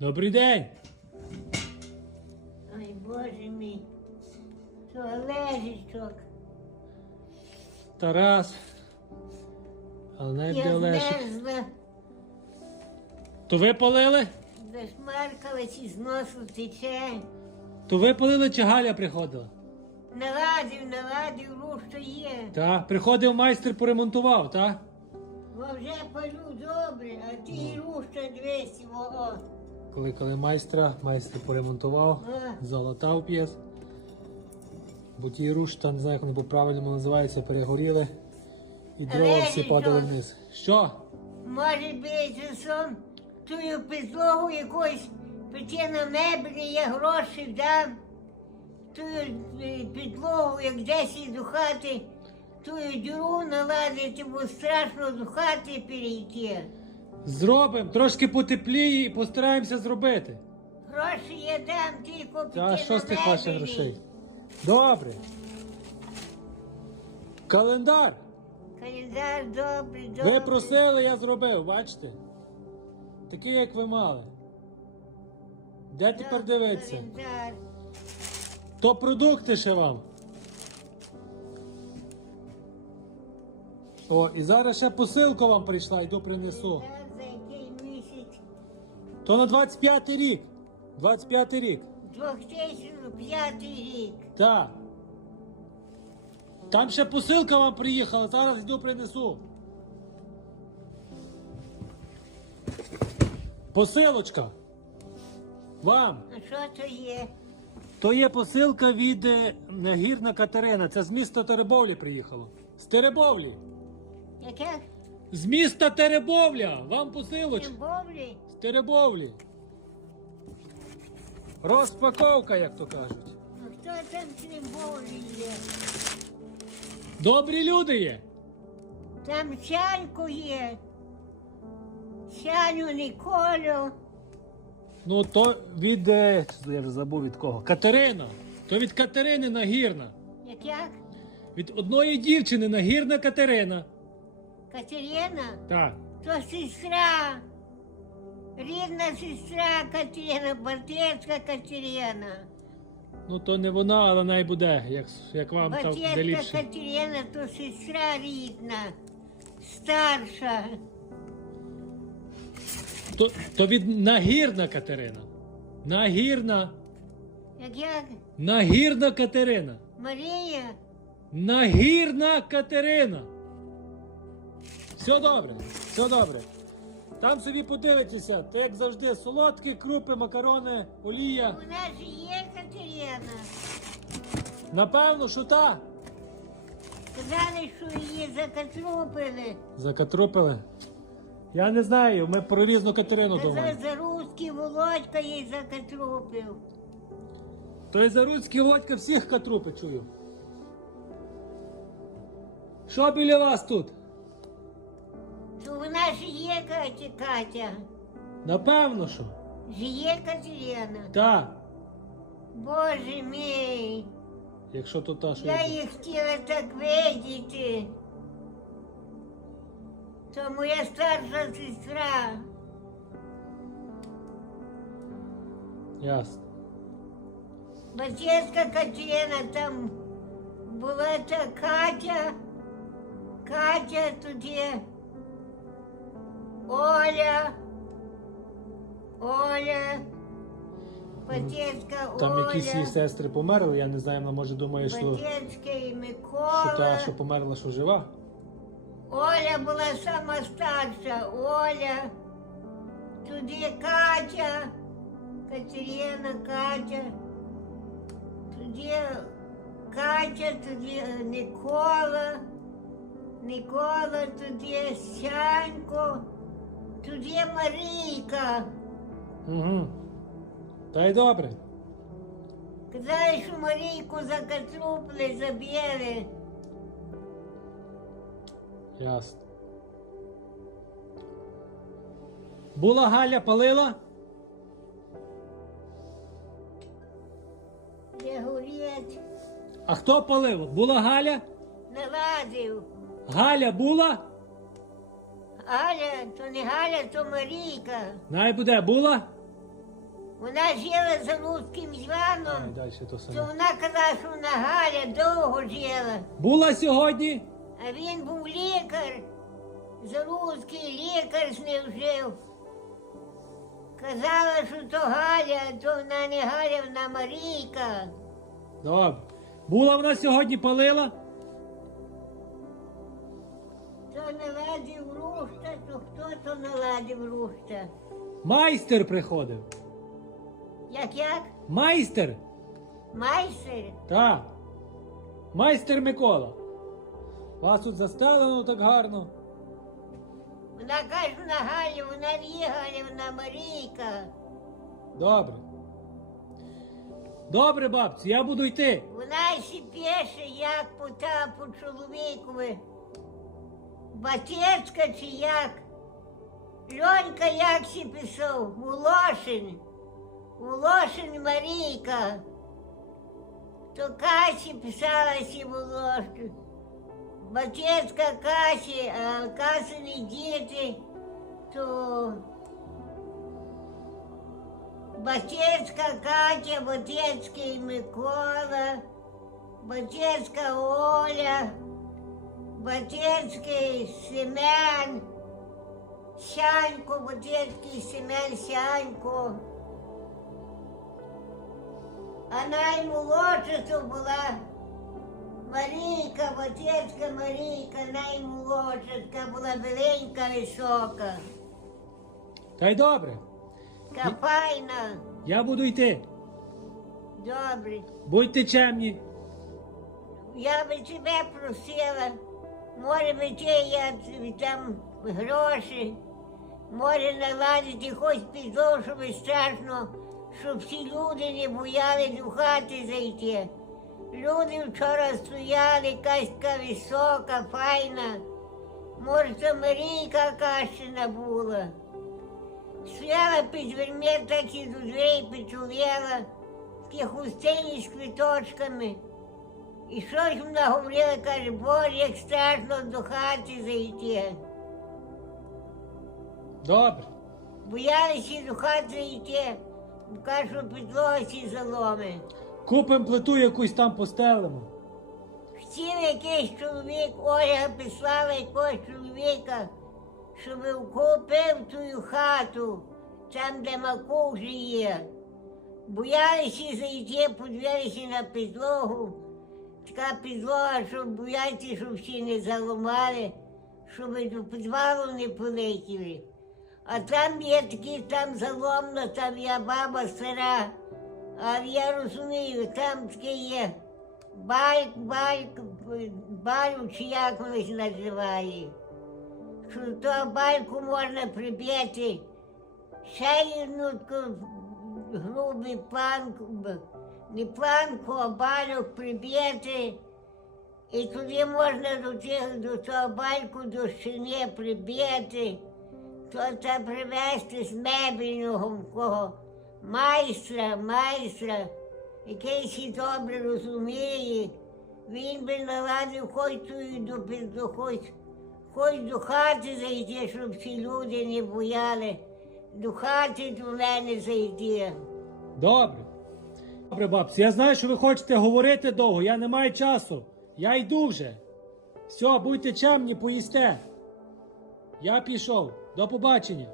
Добрий день. Ой, Боже мій. Що Олежечок. Тарас. Але навіть де Я Олешик. змерзла, То ви полили? зашмаркалась і з носу тече. То ви полили чи Галя приходила? Наладив, наладив, рух, що є. Та, приходив майстер, поремонтував, та? Бо вже палю добре, а ти і рух, що 200 мого. Коли майстра, майстер поремонтував, залатав п'єс. Бо ті рушта, не знаю, як вони по-правильному називаються, перегоріли. І дрова всі падали вниз. Що? Може бути сон, тую підлогу якусь пече на меблі, я гроші дам. Тую е, підлогу, як десь до хати, тую діру наладити, бо страшно до хати перейти. Зробимо, трошки потепліє і постараємося зробити. Гроші я дам, тільки Та що з тих ваших грошей? Добре. Календар. Календар добрий, добрий. Ви просили, я зробив, бачите? Такий, як ви мали. Де тепер дивитися? Календар. То продукти ще вам. О, і зараз ще посилка вам прийшла, йду принесу. То на 25 рік. 25 рік. 2005 рік. Так. Там ще посилка вам приїхала, зараз йду принесу. Посилочка. Вам. А що то є? То є посилка від е, Гірна Катерина. Це з міста Теребовлі приїхало. З Теребовлі. Яке? З міста Теребовля. Вам посилочка. Бовлі? З Теребовлі. Розпаковка, як то кажуть. А хто там Тримбовлі є? Добрі люди є. Там Сянько є. Сяню Ніколю. Ну, то від. е, Я вже забув від кого. Катерина. То від Катерини Нагірна. Як як? Від одної дівчини Нагірна Катерина. Катерина? Так. То сестра. Рідна сестра Катерина, братецька Катерина. Ну то не вона, але най буде, як, як вам там де Братецька ліпше. Катерина, то сестра рідна. Старша. То, то від Нагірна Катерина. Нагірна. Як як? Нагірна Катерина. Марія? Нагірна Катерина. Все добре, все добре. Там собі подивитеся, то як завжди, солодкі, крупи, макарони, олія. Вона ж є Катерина. Напевно, що та. Сказали, що її закатрупили. Закатрупили. Я не знаю, ми про різну Катерину Казав, думаємо. за русський Володька їй закатрупив. То і за Руцький Володька всіх катрупи чую. Що біля вас тут? То вона ж є Катя, Катя. Напевно, що. Ж є Катерина. Та. Боже мій. Якщо то та, що Я їх хотіла так видіти. То моя старша сестра. Ясно. Батьківська Катерина там була та Катя. Катя тоді. Оля. Оля. Батьківська Там якісь її сестри померли, я не знаю, вона може думає, що, що Батьківська і та, Микола. що померла, що жива. Оля була сама старша. Оля. Тоді Катя. Катерина, Катя. Тоді Катя, е, Никола. Никола, тоді Сянько. Тоді Марійка. Угу. Та й добре. Казали, що Марійку закатрупли, заб'єли. Ясно. Була Галя палила? Я гулець А хто палив? Була Галя? наладив. Галя була? Галя, то не Галя, то Марійка. Най буде, була? Вона жила за Луцьким Ай, Іваном, далі то то саме. вона казала, що вона Галя довго жила. Була сьогодні? А він був лікар, Залузький лікар з ним жив. Казала, що то Галя, то вона не Галя, вона Марійка. Добре. Була вона сьогодні палила? То наладив рушта, то хто то наладив рушта? Майстер приходив. Як як? Майстер? Майстер? Так. Майстер Микола. Вас тут застелено так гарно. Вона каже, вона Галя, вона не вона Марійка. Добре. Добре, бабці, я буду йти. Вона ще пише, як по та по чоловікові. Батецька чи як? Льонька як ще писав? Волошин. Волошин Марійка. То Каші писала ще Волошин. Батецька Каші, а Касині діти, то Батецька Катя, Батецький Микола, Батецька Оля, Батецький Семен, Сянько, Батецький Семен Сянько. А наймолодша то була Марійка, Батецька Марійка, наймолодша, була веленька, висока, Та й добре. така файна. Я буду йти. Добре. Будьте чемні. Я би тебе просила, би ти я там гроші, може наладити хоч підлогу, щоб страшно, щоб всі люди не бояли до хати зайти. Люди вчора стояли, якась така висока, файна. Може, то Марійка Кащина була. Стояла під дверми, так і до дверей підтулила, такі хустині з квіточками. І щось вона говорила, каже, Боже, як страшно до хати зайти. Добре. Боялися до хати зайти, кажу, підлога ці заломи. Купимо плиту якусь там постелимо. Хотів якийсь чоловік, Ольга писала якогось чоловіка, щоб купив ту хату, там, де Маку вже є. Боялися зайти, подивилися на підлогу. Така підлога, щоб бояться, щоб всі не заламали, щоб до підвалу не полетіли. А там є такі, там заломно, там я баба стара. А я розумію, там таке є. Байк, байк, балю, чи як вони ж називають. Що то байку можна прибити. Ще одну грубий планку, не планку, а балюк прибити. І туди можна до, тих, до того байку до стіни прибити, то це привезти з мебельного кого майстра, майстра, який ще добре розуміє. Він би наладив хоч до хоч, хоч до хати зайти, щоб всі люди не бояли. До хати до мене зайти. Добре. Добре, бабці, я знаю, що ви хочете говорити довго. Я не маю часу. Я йду вже. Все, будьте чемні, поїсте. Я пішов. До побачення.